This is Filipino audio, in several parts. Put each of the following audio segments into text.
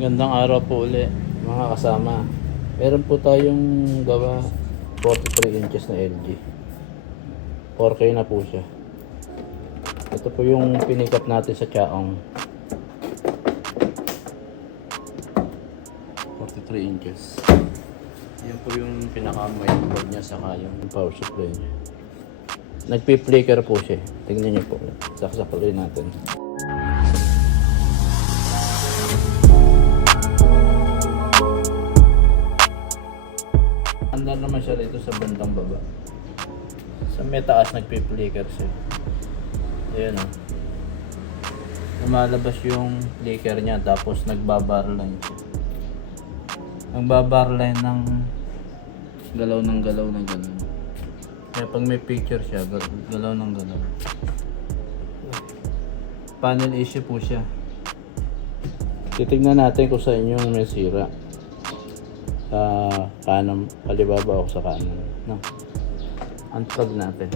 Gandang araw po uli mga kasama. Meron po tayong gawa 43 inches na LG. 4K na po siya. Ito po yung pinikap natin sa Chaong. 43 inches. Yan po yung pinaka-mainboard niya saka yung power supply niya. Nagpi-flicker po siya. Tingnan niyo po. Saksakalin natin. Andar naman siya dito sa bandang baba. Sa may taas nagpi-flicker siya. Ayan o. Lumalabas yung flicker niya tapos nagbabarline siya. Nagbabarline ng galaw ng gano'n. Kaya pag may picture siya, galaw ng galaw. Panel issue po siya. Titignan natin kung saan yung may sira. Sa kanan, kalibaba ako sa kanan. No. Unplug natin.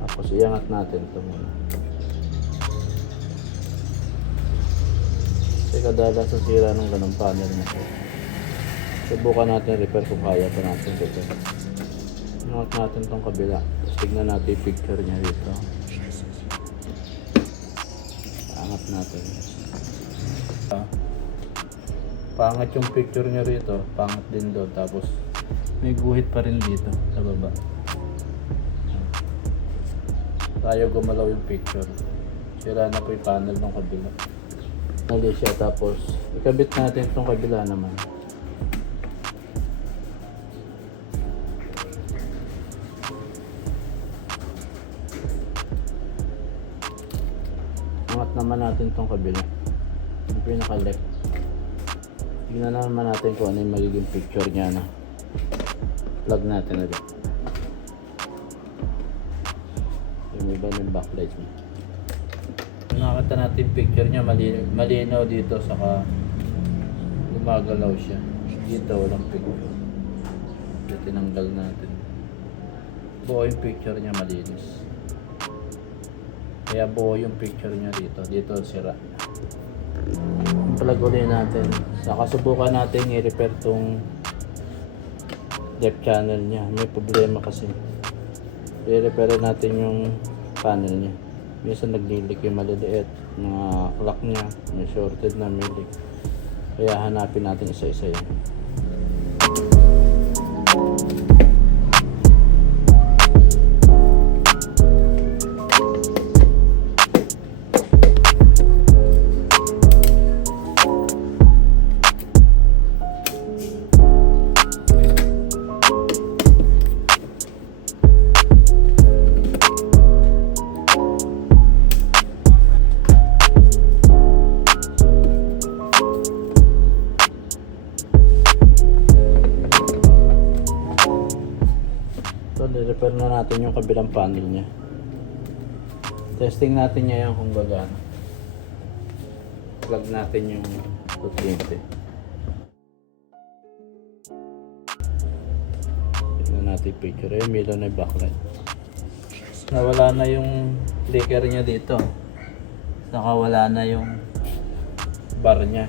Tapos iangat natin ito muna. Kasi kadalasan sira ng ganong panel na ito. Subukan natin repair kung kaya pa natin ito. Iangat natin itong kabila. Tapos tignan natin yung picture niya dito. Iangat natin. Pangat yung picture niya rito, pangat din doon, tapos may guhit pa rin dito sa baba. Tayo gumalaw yung picture. Sira na po yung panel ng kabila. Mali siya, tapos ikabit natin itong kabila naman. Angat naman natin itong kabila. Yung pinaka-left. Tignan naman natin kung ano yung magiging picture niya na. Plug natin ulit. Yung iba yung backlight niya. Nakakita natin yung picture niya, malinaw dito, saka gumagalaw siya. Dito walang picture. Dito tinanggal natin. Buo yung picture niya, malinis. Kaya buo yung picture niya dito. Dito sira. Plug ulit natin. Saka subukan natin i-repair tong depth channel niya. May problema kasi. I-repair natin yung panel niya. Minsan naglilik yung maliliit. Mga clock niya. May shorted na may leak. Kaya hanapin natin isa-isa yan. I-repair na natin yung kabilang panel niya. Testing natin niya yung kung gagana. Plug natin yung 220. Tignan natin yung picture. Ayun, milo na yung backlight. Nawala na yung flicker niya dito. Saka wala na yung bar niya.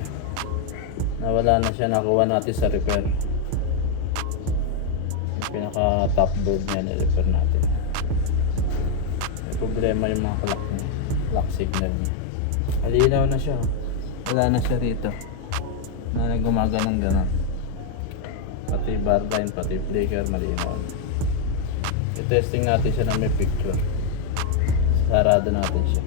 Nawala na siya. Nakuha natin sa repair. Pinaka top board niya na-repair natin. May problema yung mga clock niya, clock signal niya. Malinaw na siya. Wala na siya rito na gumaganong ganon. Pati bar line, pati flicker, malinaw na. I-testing natin siya na may picture. Sarado natin siya.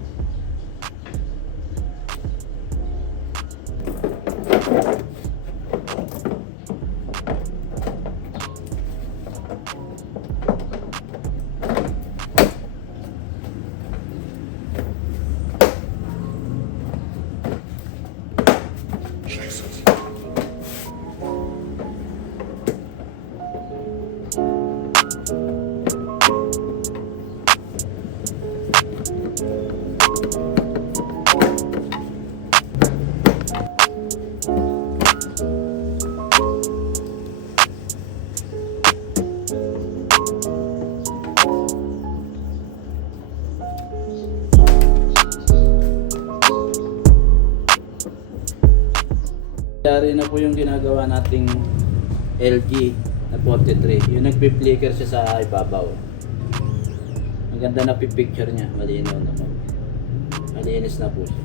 Dari na po yung ginagawa nating LG na 43. Yung nagpi-flicker siya sa ibabaw. Ang ganda na picture niya. Malinaw na po. Malinis na po siya.